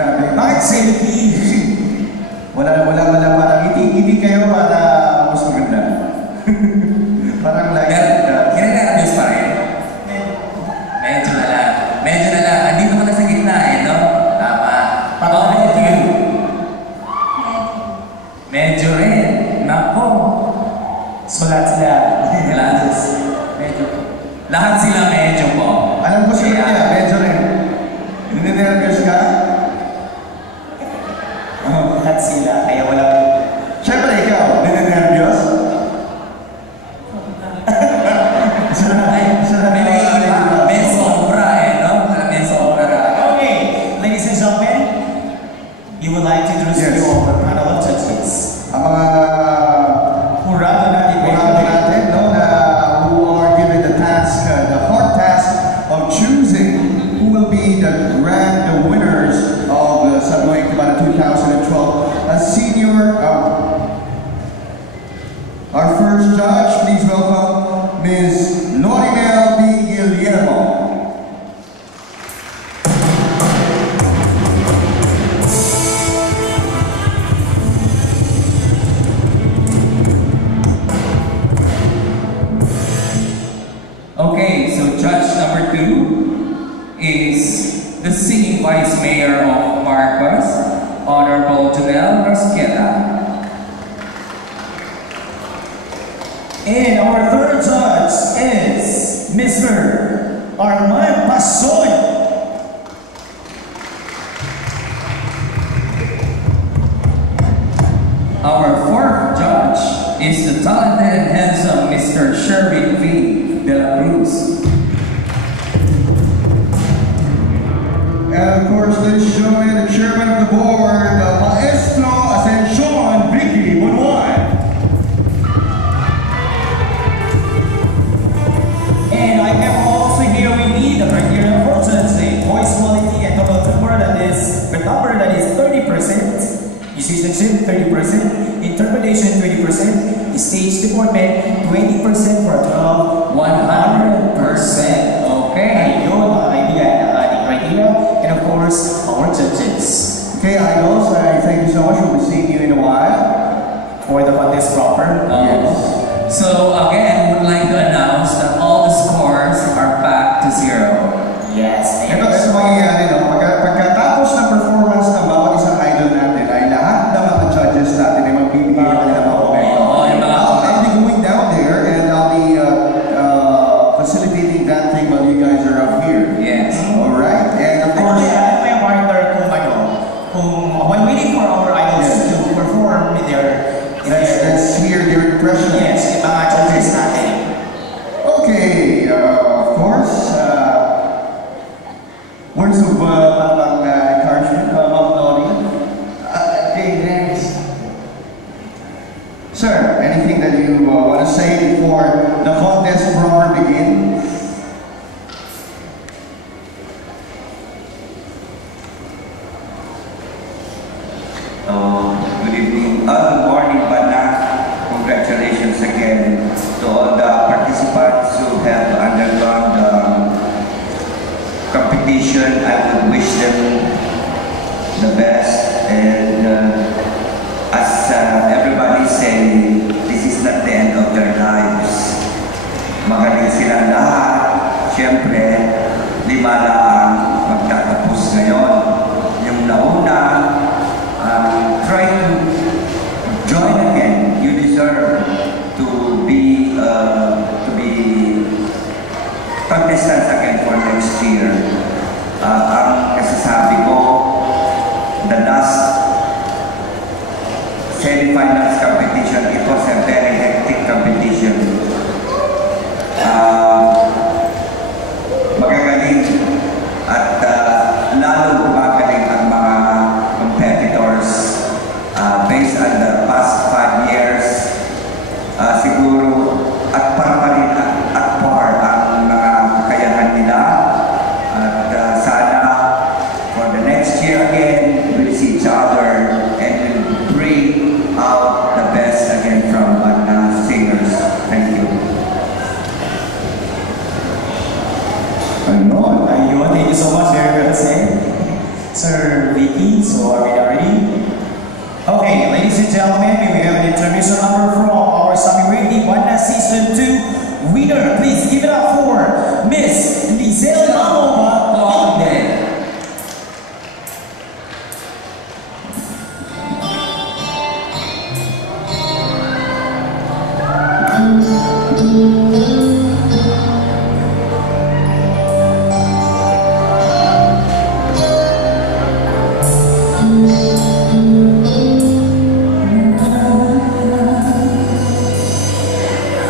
Grabe. Bakit selfie? Wala parang ngiti kayo para mas maganda. Parang like... Kinanervyos pa rin? Medyo na lang. Medyo na lang. Andito ko na sa gitna eh, no? Tama. How about you? Medyo rin. Nako. Sulat sila. Medyo. Lahat sila medyo po. Alam ko sila niya, medyo rin. Ninenervyos ka? Lahat sila, kaya wala. Siyempre ikaw, ninenervyos? May sobra eh, no? May sobra. Okay, ladies and gentlemen, we would like to introduce you our panel of judges. Ang mga Hurado natin, no, na who are given the task, the hard task of choosing who will be the grand winners of Sabuhay Timbala 2012. A senior, our first judge, please welcome Ms. Lorimel B. Guillermo. Okay, so judge number 2 is the singing vice mayor of Marcos, Honorable Janelle Rasqueta. And our third judge is Mr. Armand Pasoy. Our fourth judge is the talented and handsome Mr. Sherwin V. De La Cruz. And of course, ladies and gentlemen, the chairman of the board, Maestro Ascension Vicky Bunuan. And I have also here with me the criteria for judging voice quality and total timbre, that is the number that is 30%, musicianship 30%, interpretation 20%, stage deportment 20% for a total of 100%. Okay. Ayun, mga kaibigan, ang ating criteria, and of course, our judges. Okay, idols, I thank you so much. We'll be seeing you in a while. For the contest proper. Yes. So again, we would like to announce that all the scores are back to 0. Yes. Ito mangyayari, no? Pagkatapos ng performance ng bawat isang idol natin, ay lahat ng mga judges natin ay magbibigay ng kanilang mga komento. I'll be going down there and I'll be facilitating that thing while you guys are up here. Yes. Alright? And of course, Ano yung partner kung when waiting for our idols to perform in their let's hear their impression. yes, yung mga judges natin. Okay, of course, words of encouragement, Ma'am Lori. Okay, next. Sir, anything that you want to say before the contest proper begins? Good evening. Good morning, Bana. Congratulations again to all the participants who have undergone the competition. I would wish them the best. And as everybody say, this is not the end of their lives. Magaling silang lahat. Siyempre, 5 lang magtatapos ngayon. Yung nauna, try to join again. You deserve to be contestants again for next year. Ang kasasabi ko, the last semi-finals competition, it was a very hectic competition. Magagaling at lalo gumagaling ang mga competitors based on the past 5 years. Siguro at par pa rin at par ang mga kakayahan nila. At sana for the next year again, we'll see each other and we'll bring out the best again from singers. Thank you. Ayun, thank you so much, very well said. Sir Vicky, So are we now ready? Okay, ladies and gentlemen, may we have an intermission number from our Sami Reiki Wanda Season 2 winner. Please give it up for Miss Lizelle Mamova Conde.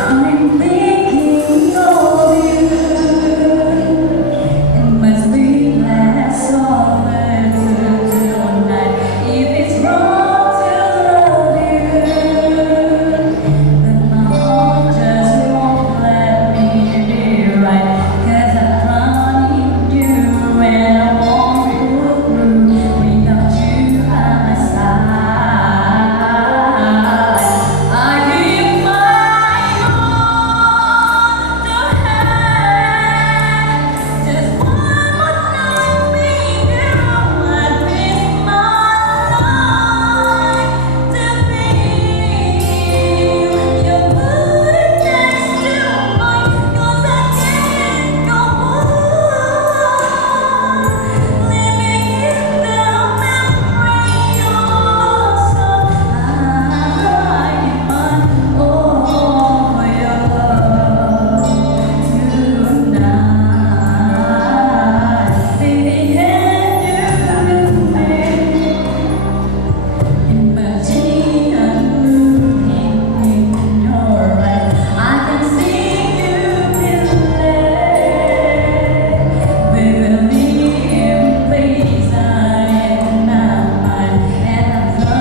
I'm thinking of you. It must be last summer tonight. If it's wrong to love you, then my heart just won't let me be right. 'Cause I'm running you and I won't pull through without you by my side. I give my all to have just one more night with you. I'd risk my life to feel your body next to mine. 'Cause I can't go on living in the memory of some. I give my all for your love tonight. Baby, can you feel me? Imagine I'm looking in your eyes. I can see you clearly. We will be in place in my mind, and I'm so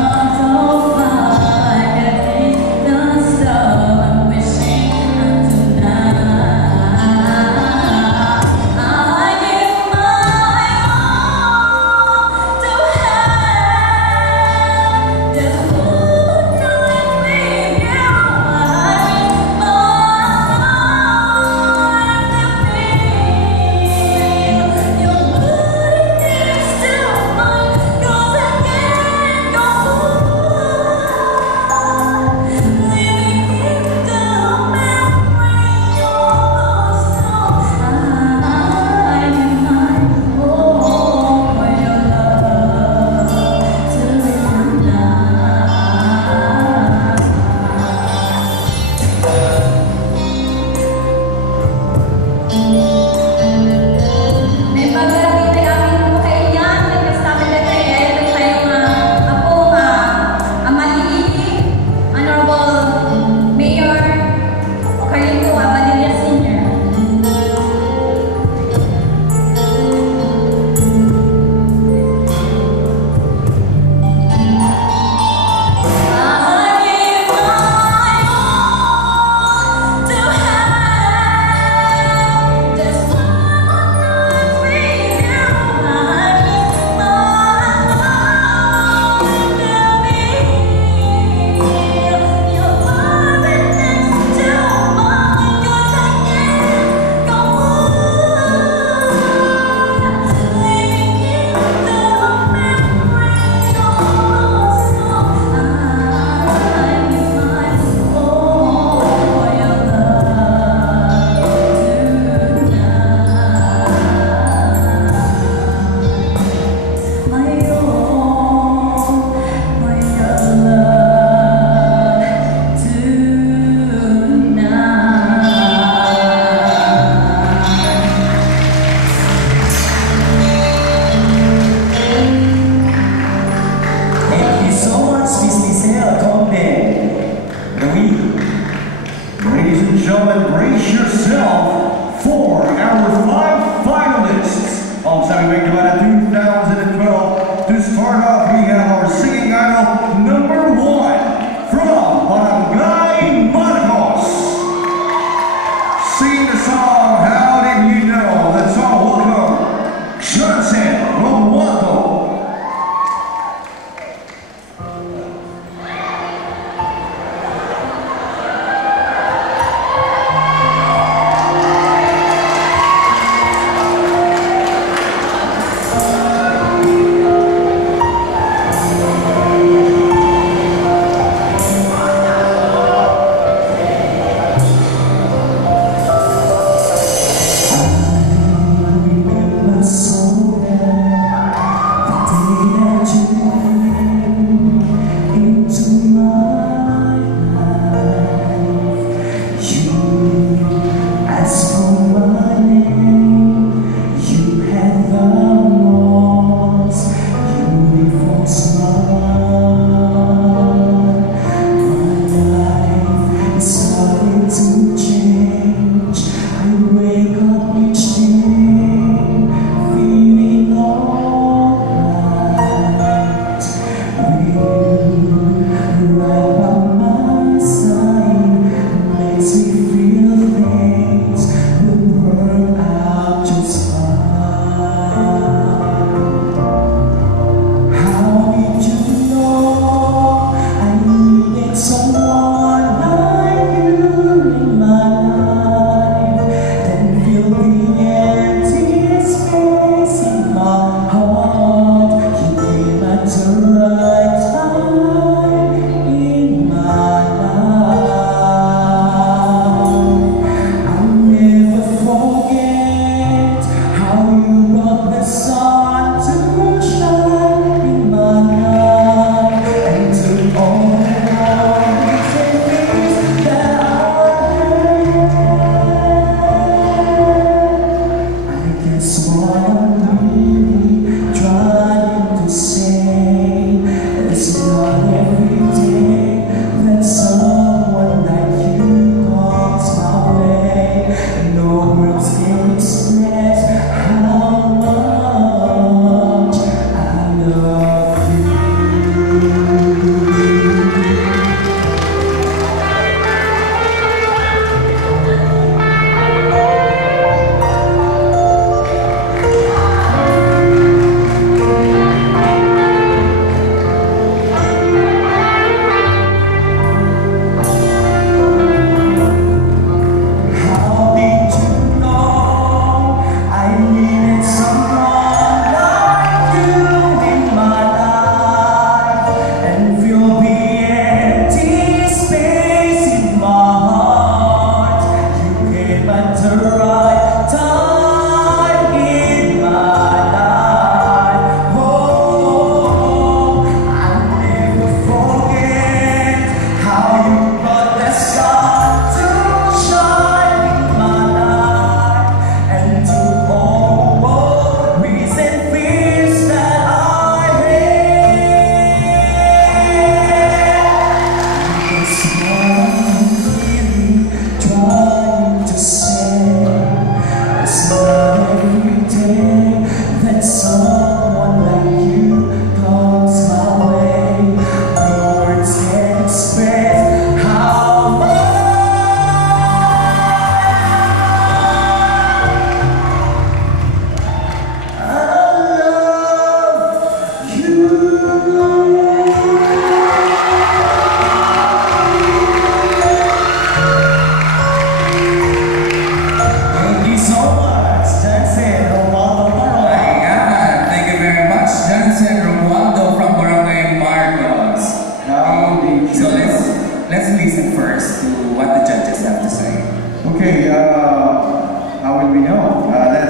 far that things don't stop. I'm wishing tonight. I give my all to have just one night with you. I risk my life to feel your body next to mine. 'Cause I can't go on living in the memory of some. I give my all for your love tonight. May pagkakit ay aming mukhainyan, nagkasabi na tayo, ay tayong apo Amalii, Honorable Mayor Carlito Abadilla Sr. I give my all to have just one more night with you. I risk my life to feel your body next to mine. 'Cause I can't go on living in the memory of some. I give my all for your love tonight. My all for your love tonight. Thank you so much, Miss Lizelle Conde. Ladies and gentlemen, brace yourself for our 5 finalists of Sami Reiki Wanda 2012. To start off, we have our singing idol number 1 from Barangay Marcos. Singing the song How Did You Know? Let's all welcome Johnson Romualdo. I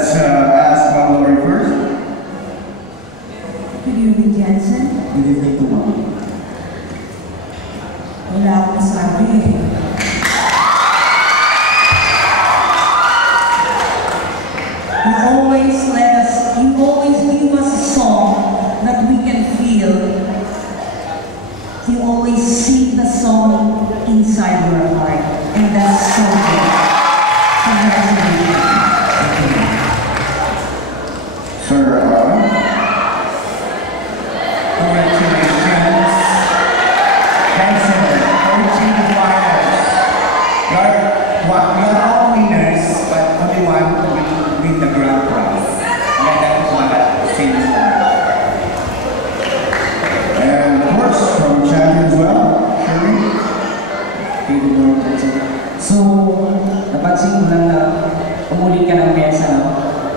let's ask Ma'am Lori first. Good evening, Jensen. Good evening to Ma'am. Wala akong masabi eh. You always give us a song that we can feel. You always sing the song inside your heart, and that's so good. Congratulations. Sir, Congratulations. Benson, coaching the finals. You're all winners, but only one will win the grand prize. And that is what I say this time. and of course, from champion as well, Sherry. Good morning, Jensen. So, napansin ko lang na umuli ka ng mesa, no?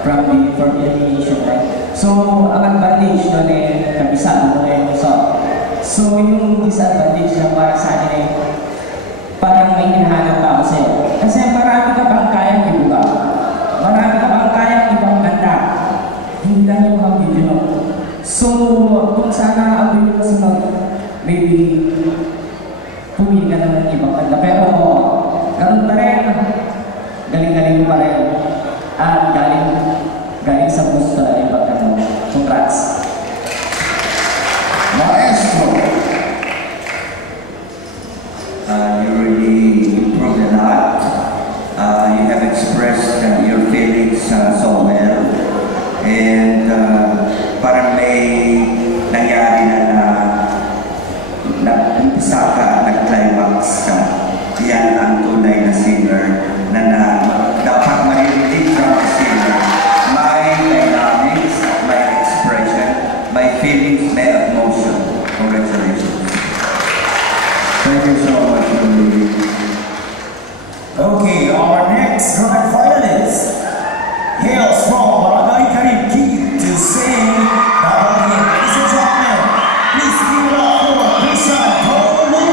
From the elimination, right? So, ang advantage doon eh, kabisado mo na yung result. So, yung disadvantage na para sa akin eh, parang may hinahanap pa ako sa'yo. Kasi marami ka bang kayang ibuga? Marami ka bang kayang ibang ganda? Hindi lang yung mga video, no? So, kung sana ako yung maybe pumili ka naman ng ibang kanta. Pero, ganun pa rin. Galing-galing pa rin. At galing sa gusto na rin pagkano. Congrats. Maestro. You really improved a lot. You have expressed your feelings so well. And parang may nangyari na umpisa ka at nag-climax ka. Yan ang tunay na singer na dapat maririnig from the singer. My dynamics, my expression, my feelings, my emotion. Congratulations. Thank you so much, Lily. Okay, our next grand finalist hails from Barangay Karibkid to sing the opening. Ladies and gentlemen, please give it up for Christian Tolu.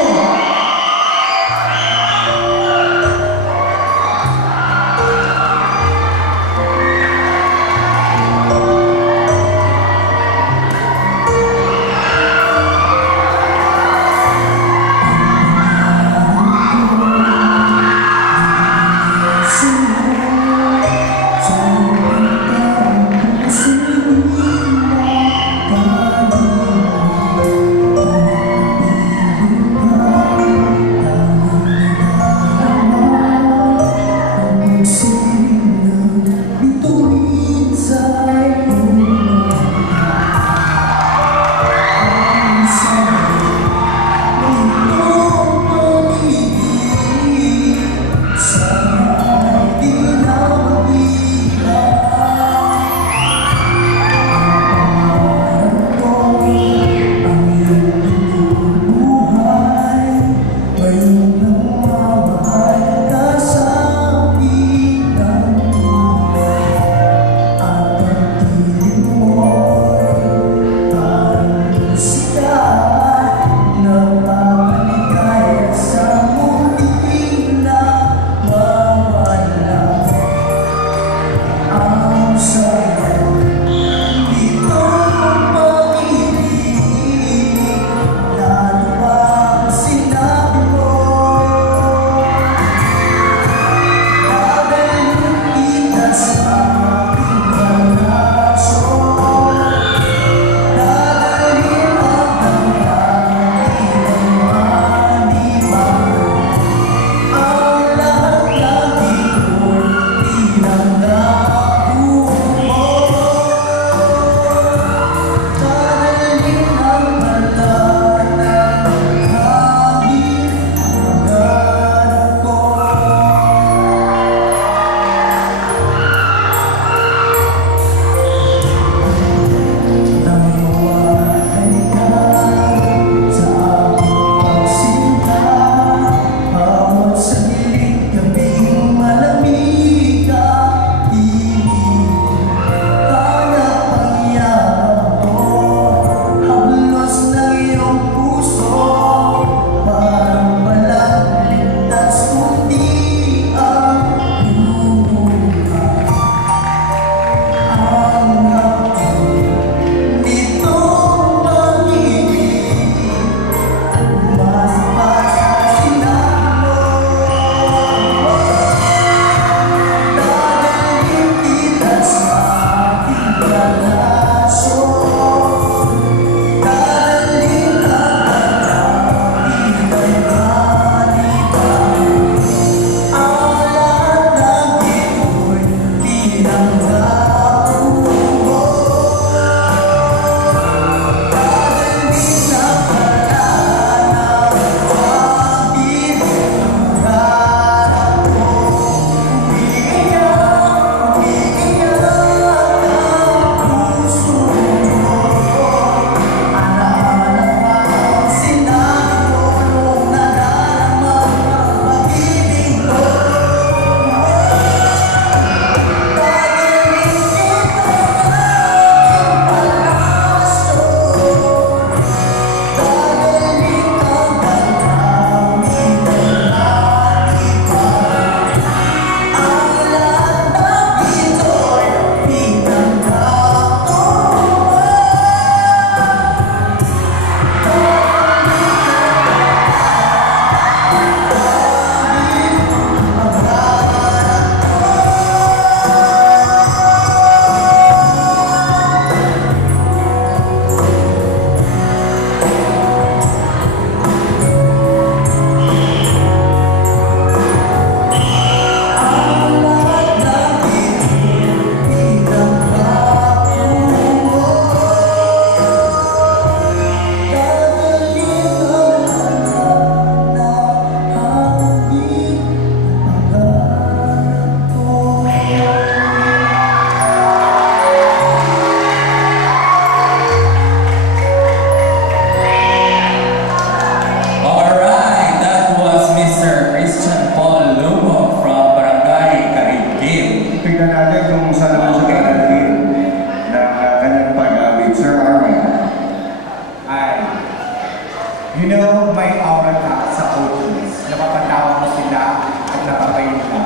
You know, may aura ka sa audience. Napapatawa mo sila at napapayin ka.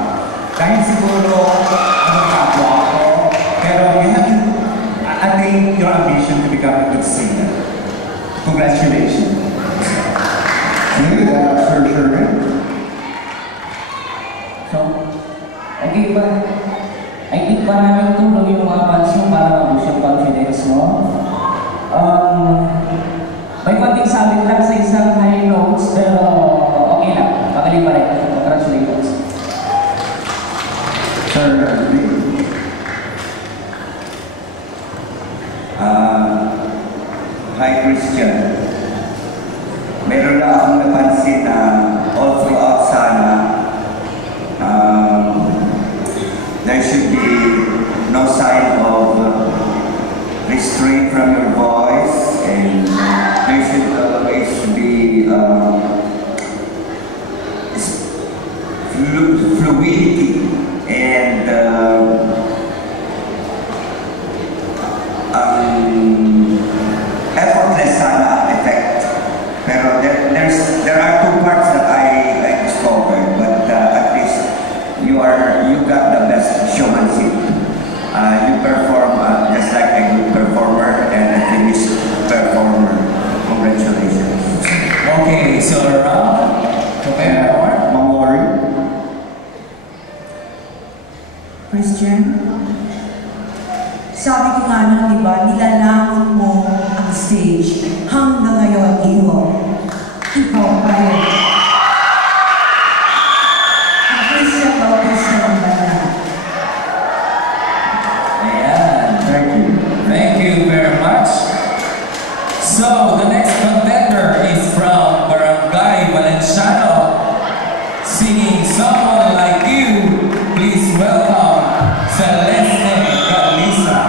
Dahil siguro, ano kapwa ako, pero you have to attain your ambition to become a good singer. Congratulations. Okay, Sir Sherman. So, I think maraming tulong yung mga fans mo para mabus yung confidence mo. May konting sabit lang sa isang high notes, pero okay lang. Magaling pa rin. Congratulations. Sir Lee. Hi Christian. Meron na akong napansin na all throughout sana, there should be no sign of restraint from your voice, and there should always be fluidity and effortless sana effect. Pero there are two parts that I discovered, but at least you got the best showmanship. You perform just like a good performer and a finished performer. Congratulations. Okay, so Mamori. Christian, sabi ko nga nung diba, nilalangon mo ang stage hanggang ngayon, Iho. Ikaw pa rin. Ang Christian Bautista ng banal. Ayan. Thank you very much. So, the next contender is from Barangay Valenciano, singing Someone Like You. Please welcome Celeste Galisa.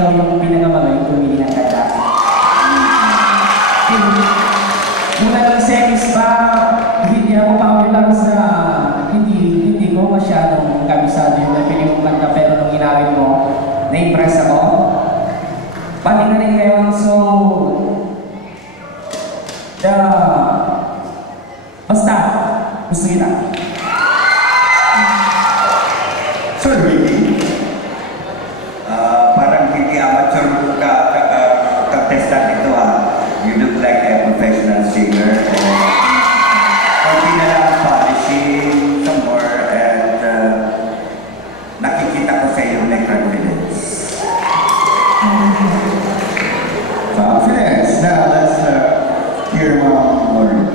ikaw yung pinakamagaling pumili ng kanta. Muna lang semis ba, hindi ako paulang sa, hindi ko masyadong kabisado yung napili mong kanta, pero nung inawin mo, na-impress ako. Pati na rin kayo, so, basta, gusto kita. Sir Ricky, Parang hindi amateur contestant ito You look like a professional singer. Konti na lang polishing some more and nakikita ko sa iyo may confidence. confidence. Now let's hear Mom Lauren.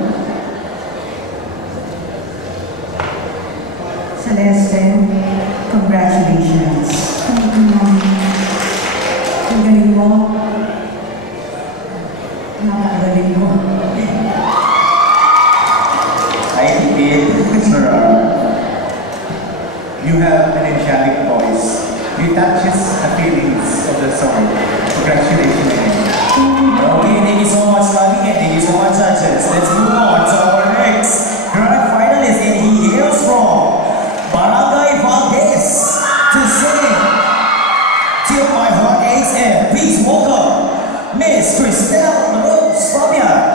Celeste, congratulations. Thank you, Mom. Ang galing mo. Napakagaling mo. I think Sir, you have an angelic voice. You touches the feelings of the song. Congratulations again. Okay, thank you so much, Lavi, and thank you so much, judges. Let's move on to our next grand finalist, and he hails from Barangay Valdez to sing Till My Heart Aches, and please welcome Miss Cristel Rose Fabian.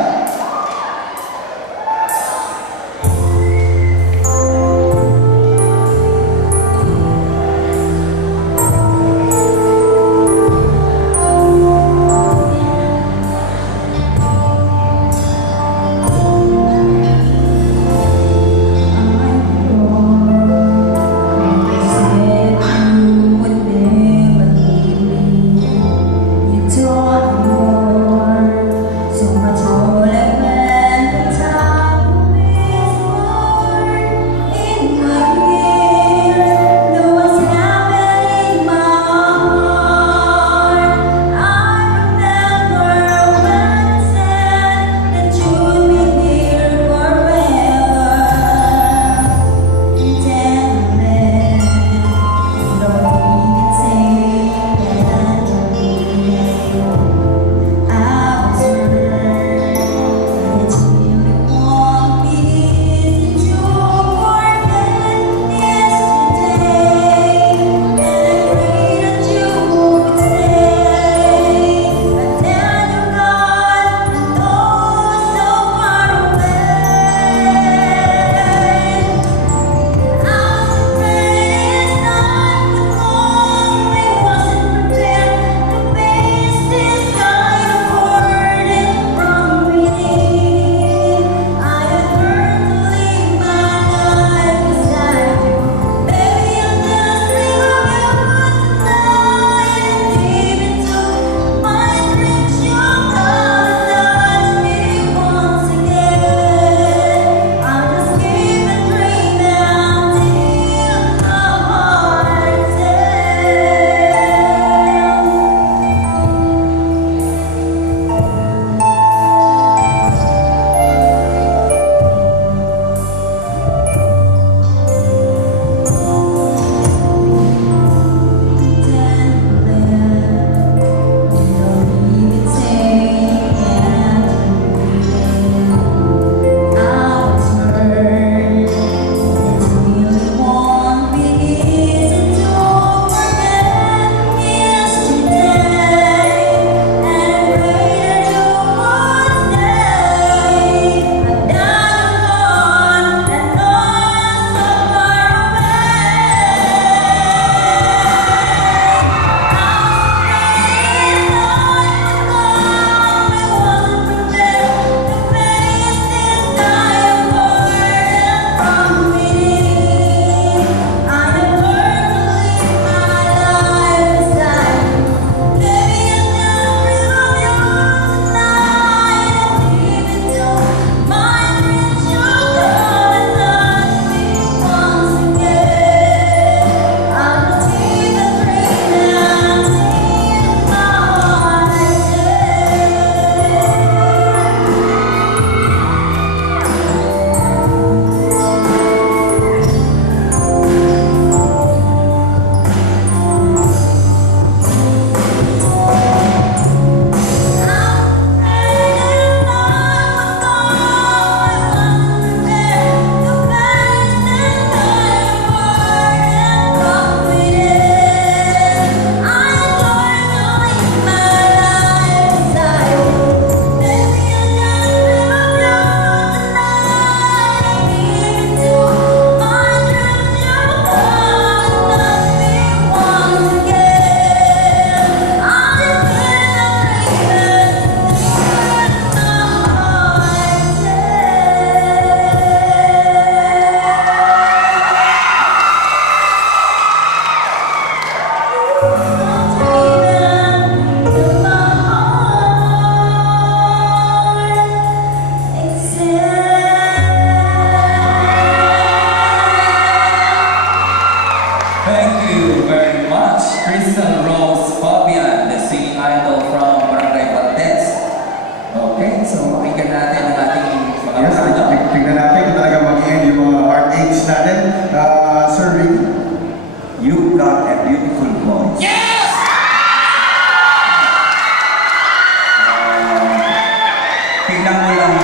tingnan mo lang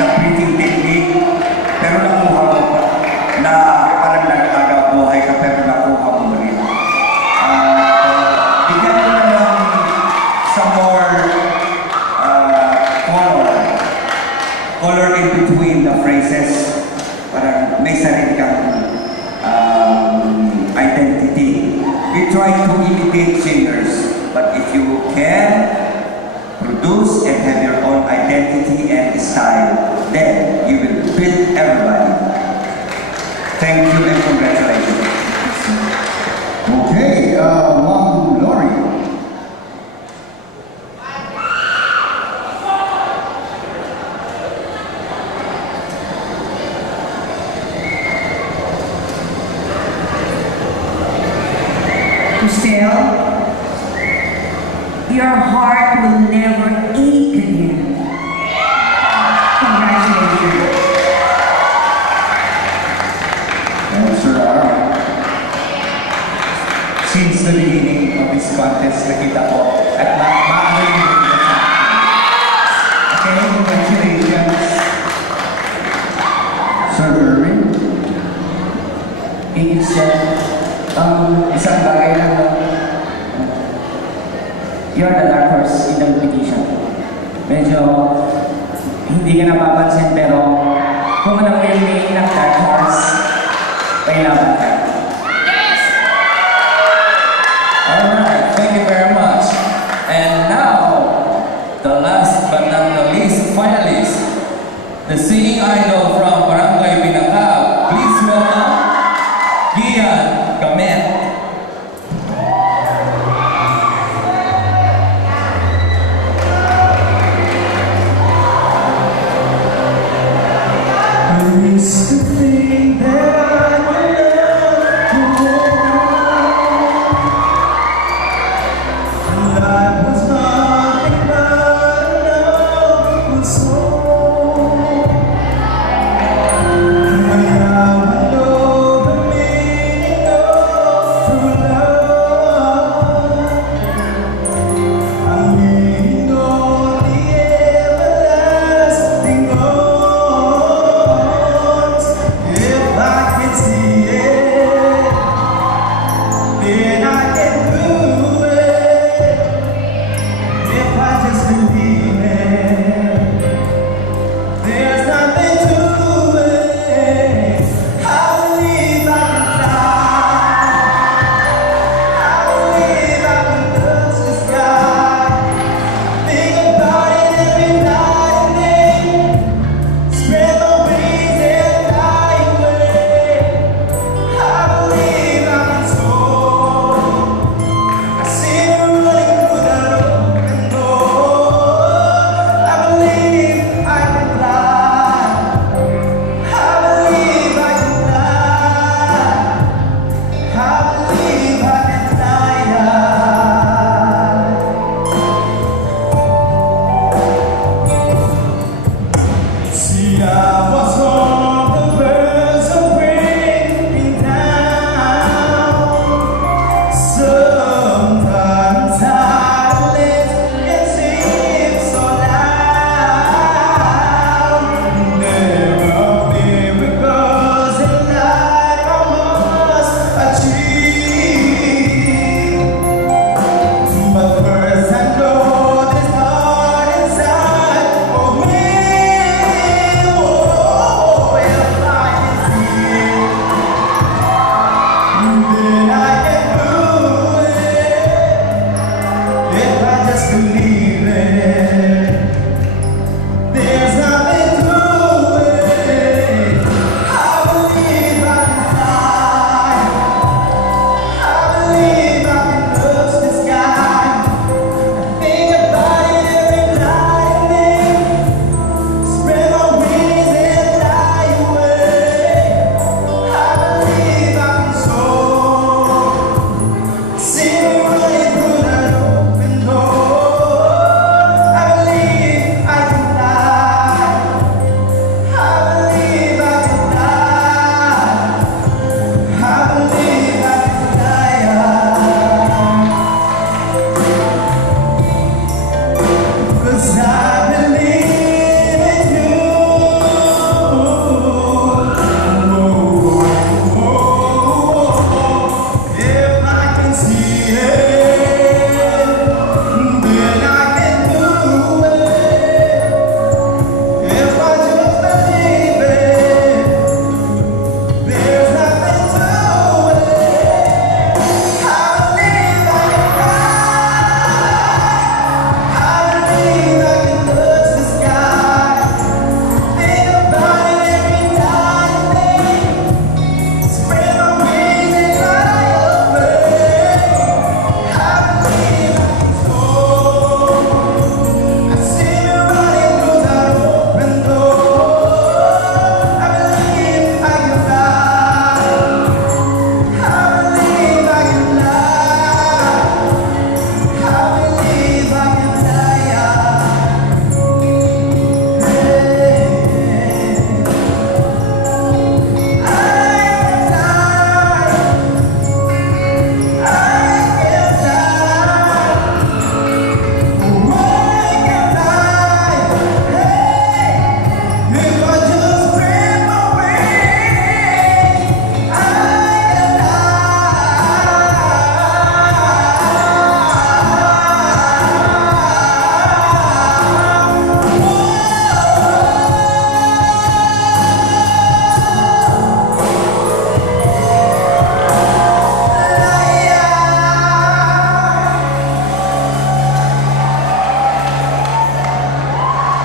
sa briefing technique, pero nakuha mo pa na parang nag-agaw buhay ka pero nakuha mo rin. Bigyan ko na lang some more color in between the phrases. Parang may sarili kang identity. We try to imitate singers, but if you can produce and have your own identity and style, then you will build everybody. Thank you and congratulations. Okay, Mom Lori. Crystal, your heart will never ache again. Congratulations. Yes, Sir Aaron. Since the beginning of this contest, nakita ko at maaaring din sa akin. Okay, congratulations. Sir Irving. Isang bagay lang no? You're the dark horse in the competition. Medyo hindi ka napapansin pero kung alam mo yung meaning ng dark horse, may laban ka. Alright, thank you very much. And now, the last but not the least finalist, the singing idol from Barangay Binacab. Please welcome Gian Gamet. I used to think that I would love and life was nothing but another song. And now I know the meaning of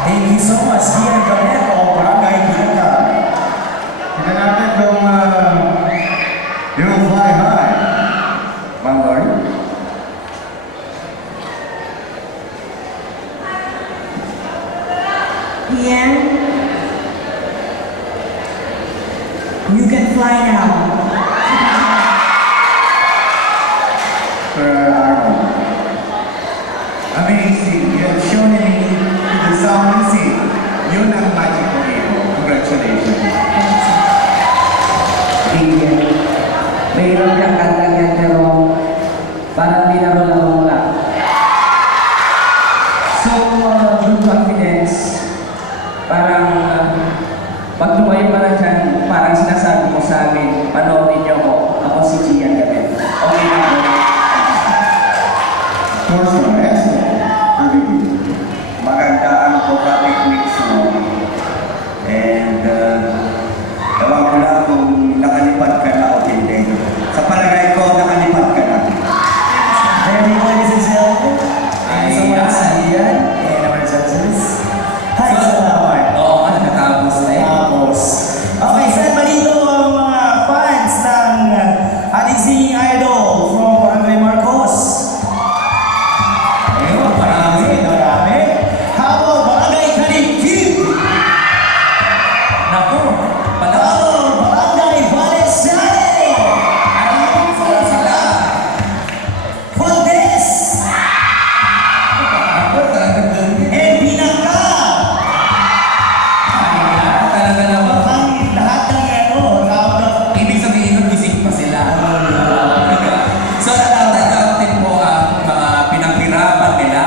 Thank you so much, Gian Gamet of Barangay Binaka. Tingnan natin kung you'll fly high. Ma'am Lori? Ian, you can fly now. For Arnold. Amazing. You have shown me the sound music. Yun ang magic ko ito. Congratulations. Ian, mayroon kang kantang yan pero parang di naroon na wala. So, good confidence. Parang pag tumayo ka na dyan, parang sinasabi mo sa amin, panoorin niyo ko, ako si Gian Gamet. Okay na po. Of course, excellent. Very good. Maganda ang vocal techniques mo. And ewan ko lang kung nakalipad ka na o hindi. Sa palagay ko, nakalipad ka na. Very good, ladies and gentlemen. Thank you so much, Ian and our judges. Hi, salamat. Oo nga, nakatapos na eh. Tapos, okay, saan ba dito ang mga fans ng ating singing idol from Barangay Marcos? Ayun, marami. How about Barangay Kaligkib? Naku, How pala. about Barangay Valesane? Ayun, sila. Valdez Ako, talagang ganun. and Binaka. Ayan, talaga naman. Ang lahat ng round Ibig sabihin nun, gising pa sila. So, natatagawin po ang mga pinaghirapan nila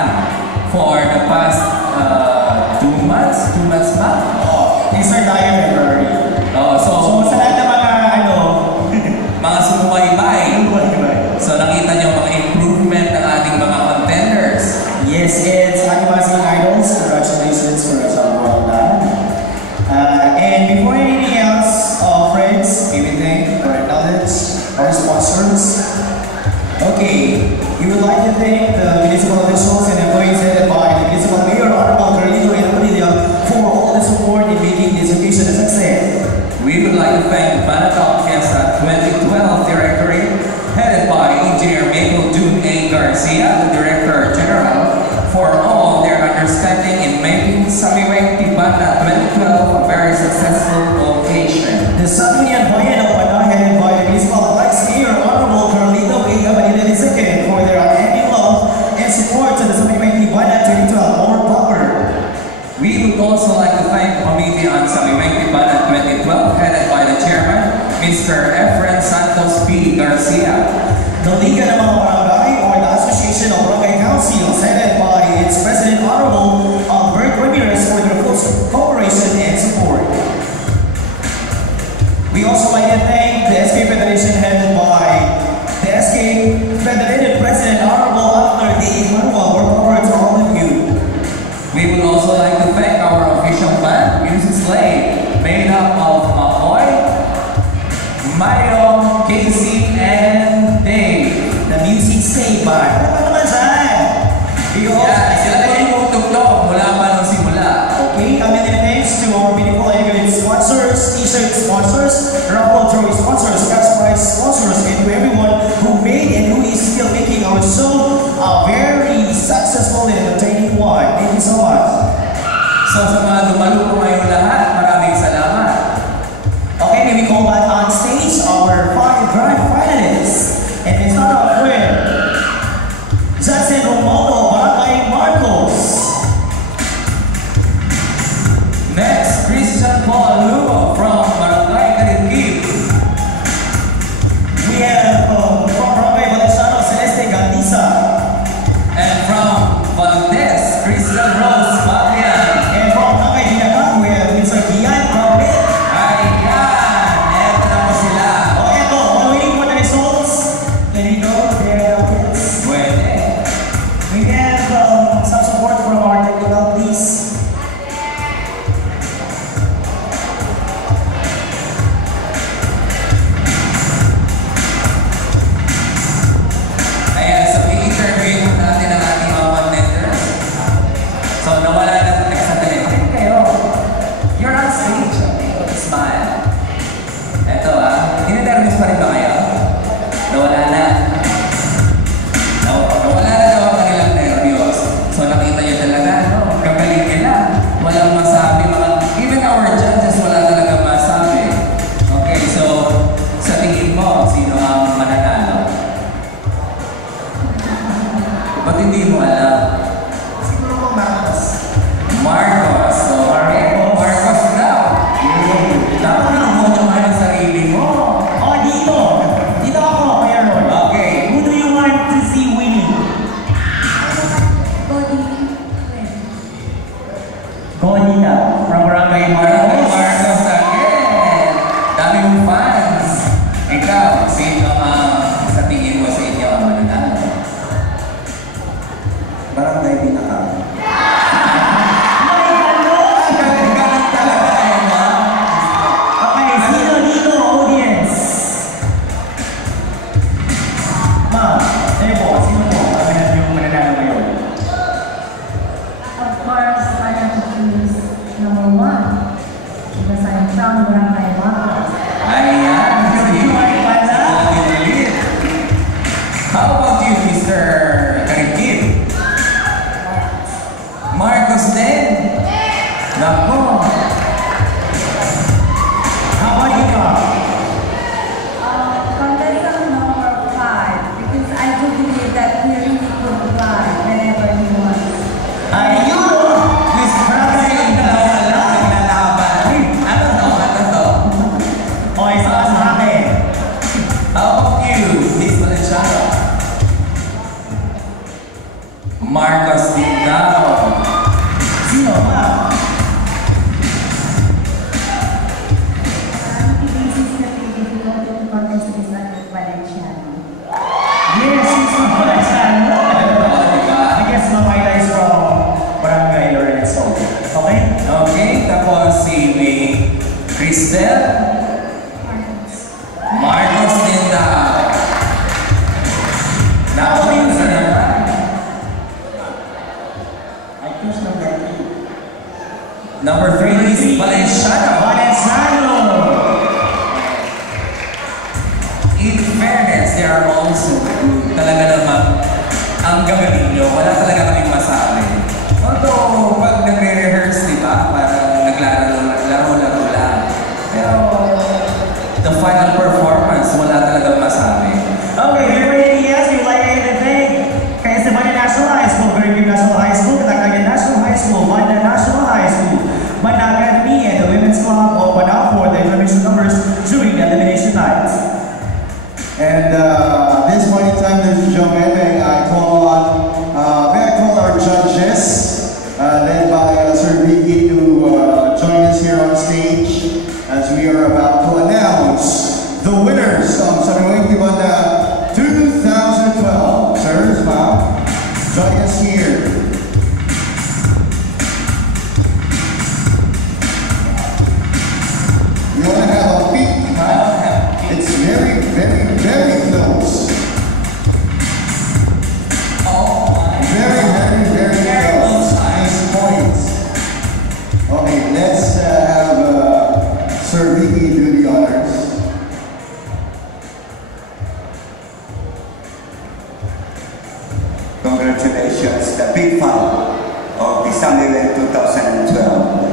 for the past 2 months? 2 months ba? These are tayo February. So, So, sa lahat ng mga mga sumubaybay. So, nakita niyo mga improvement ng ating mga contenders. yes, it's Animasing Idols. Congratulations for us all well done. And before anything else, friends, we will thank or acknowledge our sponsors. Okay, we would like to thank the municipal officials and employees headed by the municipal mayor, Honorable Carlito and Amelia, for all the support in making this occasion a success. We would like to thank the Banatong Fiesta 2012 Directorate, headed by Engineer Mabel Dune A. Garcia, the Director General, for all their understanding in making Samiweng Tibanda 2012 a very successful occasion. The Sangguniang Bayan of Panay, headed by the municipal vice mayor, Honorable Carlito Vega Manila II, for their unending love and support to the Samiweng Tibanda 2012 More Power. We would also like to thank the Committee on Samiweng Tibanda 2012, headed by the Chairman, Mr. Efren Santos P. Garcia. The Liga ng mga Barangay, or the Association of Barangay Councils, headed by its President Honorable Bert Ramirez, for their full cooperation and support. We also like to thank the SK Federation, headed by the SK Federated President Honorable Arthur D. Manuel. More power to all of you. We would also like to thank our official band, Music Slave, made up of Makoy, Mario, Casey, and Dave. The Music Save Band. Ano naman dyan? We also Yeah, sila na yung tugtog mula pa nung simula. okay, a million thanks to our beautiful and good sponsors, t-shirt sponsors, raffle trophy sponsors, cash prize sponsors, and to everyone who made and who is still making our show a very successful and entertaining one. Thank you so much. So sa mga dumalo po ngayong lahat, maraming salamat. Okay, may we call back on stage our 5 grand finalists. And we start off with Jackson Romualdo, Barangay Marcos. Next, Christian Paul Lugo from Barangay Kaligkib. We have from Barangay Valenciano, Celeste Gandisa. And from Valdez, Christian Rose Fabian. And from Barangay Binaka, we have Mr. Gian Robert. Ayan, eto na po sila. Oh, eto, while waiting for the results, let me know their outfits. Pwede. We have some support from our technical, please. Ayan, so i-interview natin ang ating mga contenders. So nawala Gonita from Barangay Barangay Marcos. Marcos again. Dami mong fans. Ikaw, sino sa tingin mo sa inyo ang mananalo? Barangay Binaka. Ganun talaga eh, ma. Okay, sino dito audience? Ma'am, sino po? Ano yung mananalo ngayon? Of course, I have to choose number 1 because I'm from Barangay Marcos. Ayan. Yung How about you, Mr. Karikip? Marcos din? Nako. How about you, Ma'am? Contestant number 5 because I do believe that he really could fly whenever he wants. Ayun! Miss Francis, dalawa lang naglalaban. Ano to? O, isa ka sa akin. How about you, Miss Valenciano? Marcos din daw. Sino, ma'am? This is the difficult to contest this Valenciano. Yes, she's from Valenciano. Oo, diba? I guess Ma'am Ayla is from Barangay Lorenzo. Okay? Okay, tapos si Cristel. Marcos din daw. Nakunin sa naman. I choose number 3. Number 3 is Valenciano. Valenciano! In fairness, they are also good. Talaga naman, ang gagawin nyo, wala talaga kaming masabi. Although, pag nagre-rehearse, di ba, parang naglaro-laro lang. Pero, the final performance, wala talagang masabi. Okay, do you really ask you like anything? Kaya sa Manila National High School, Fairview National High School, Katagayan National High School, Manila National High School, Manila Academy, and the Women's Club open up for the information numbers during the elimination night. And this point in time, ladies and gentlemen, may I call our judges, led by Sir Vicky, to join us here on stage as we are about to announce the winners of Sanuwing Tibanda 2012. Sirs, ma'am, join us here. You want to have a peek, huh? It's very, very, very close. Oh my. Very, very, very close. Nice points. Okay, let's have Sir Vicky do the honors. Congratulations, the big fan of the Summer 2012.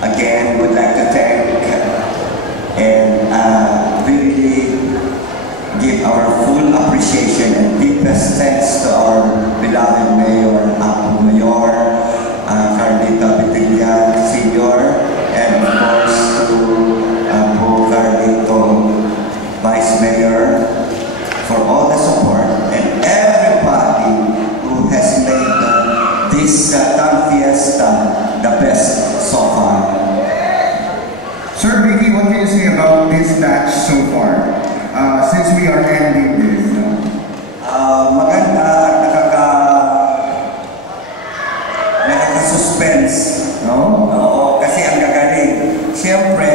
Again, would like to thank and really give our full appreciation and deepest thanks to our beloved Mayor, Apo Mayor, Carlita Bitillan, Senior, and of course to Apo Carlito, Vice Mayor, for all the support and everybody who has made this Tan Fiesta the best so far. Sir Vicky, what can you say about this match so far? Since we are ending this, Maganda at nakaka-suspense. no? Oo, kasi ang gagaling. Siyempre,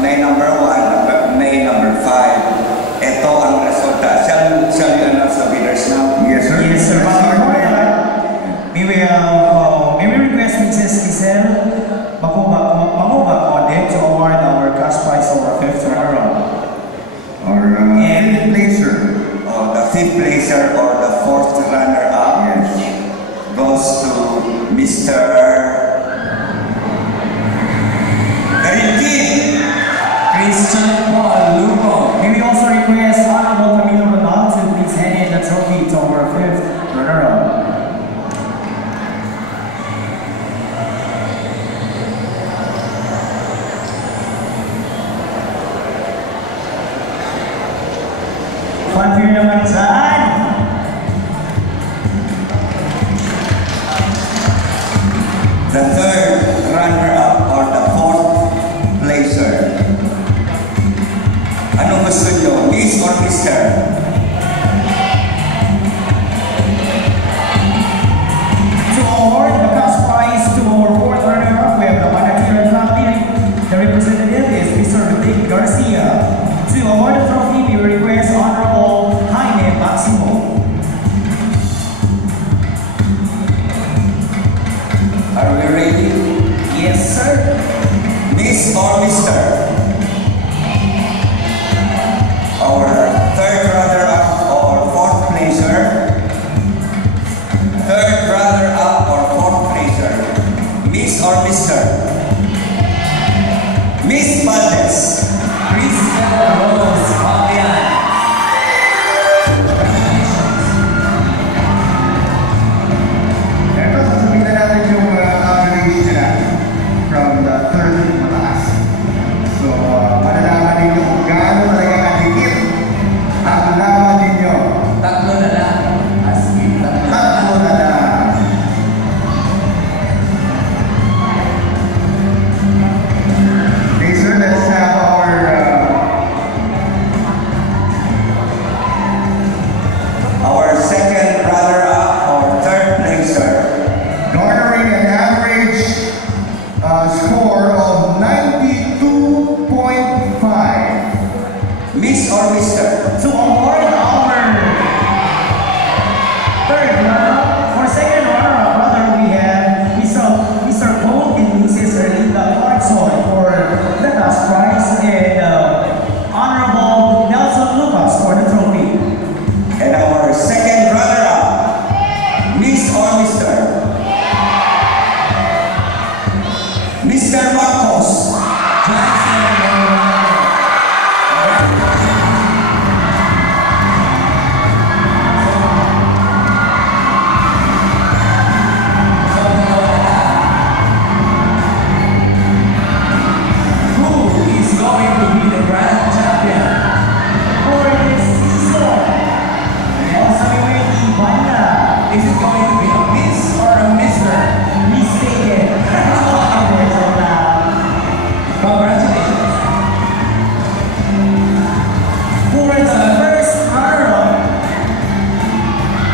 may number 1, may number 5. Ito ang resulta. Shall you announce the winners now? Yes, sir. Yes, sir. May we request Mrs. Giselle Mamuba to award our cash prize over 5th runner-up. Our fifth placer. The 5th placer or the 4th runner-up goes to Mr. Karinti. Christian Paul Lugo. May we also request Honorable Camilo Ronaldo to please hand in the trophy to our 5th runner-up. Fanfare naman saan? the third runner-up or the fourth placer. Ano gusto nyo? Miss or Mr.? To award the cash prize to our fourth runner-up, we have the Manatira family. The representative is Mr. Rick Garcia. To award the trophy, we request Honorable Jaime Maximo. Are we ready? Yes, sir. Miss or Mr.? Our third runner-up or fourth placer. Third runner-up or fourth placer. Miss or Mr.? Miss Valdez. Christopher Rose Fabian. Ito, sasabihin na natin yung average nila from the third mataas. So, malalaman ninyo kung gaano talaga kahigit ang laban ninyo. Tatlo na lang. As in, tatlo. Tatlo na lang. Okay, sir, let's have Our second runner-up or third placer. garnering an average score of 92.5. Miss or Mr.? To award our third runner-up, for second runner-up, brother, we have Mr. Cole and Mrs. Erlinda Clarkson for the cash prize, and Honorable Nelson Lucas for the trophy. And our second runner-up, Miss or Mr.? Mr. Marcos. Who is going to be the grand champion? For this season, also may Ivana, Is it going to be a Miss or a Mr.? mistaken. Congratulations. For the first runner-up,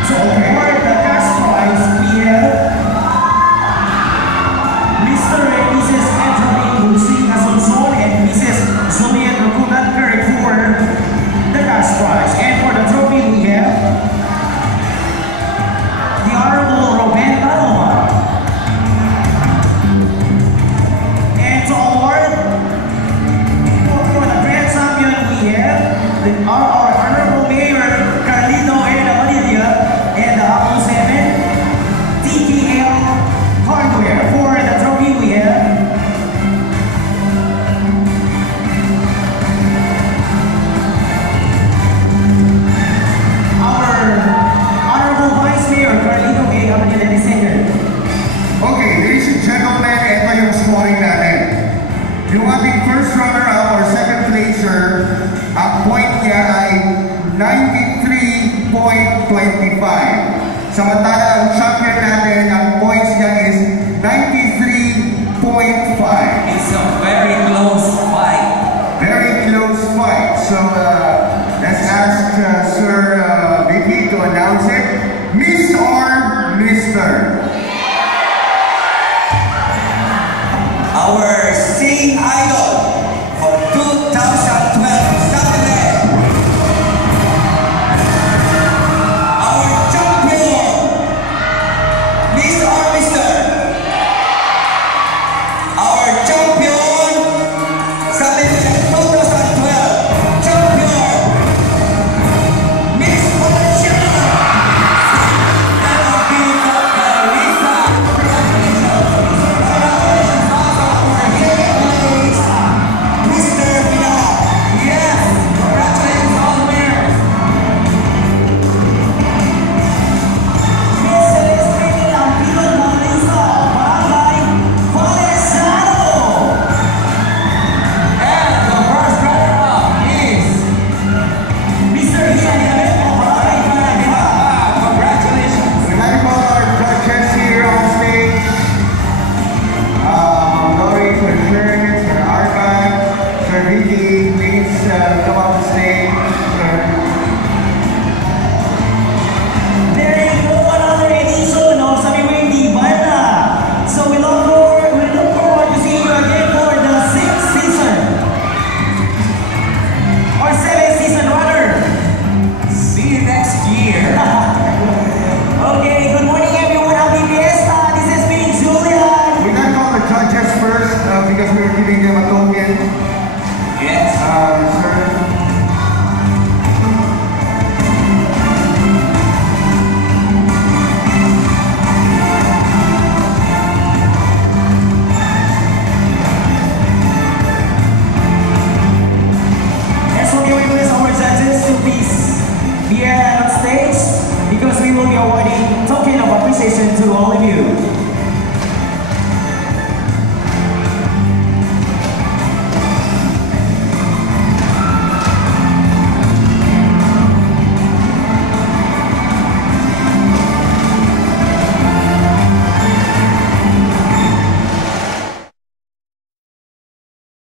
to award the cash prize, we have Mr. and Mrs. Anthony Dulcing Asuncion and Mrs. Juliet Rukunan Kirk for the cash prize. And for the trophy, we have the Honorable Ruben Paloma. And to award for the grand champion, we have our Honorable Mayor Carlito Eda Padilla and the Apple 7 TKL Hardware. For the trophy, we have our Honorable Vice Mayor Carlito Eda Padilla II. Okay, ladies and gentlemen, ito yung scoring natin. Yung ating first runner-up or second placer, ang point niya ay 93.25. Samantala, ang champion natin, ang points niya is 93.5. It's a very close fight. Very close fight. So, let's ask Sir VP to announce it. Miss or Mr.? Our singing idol,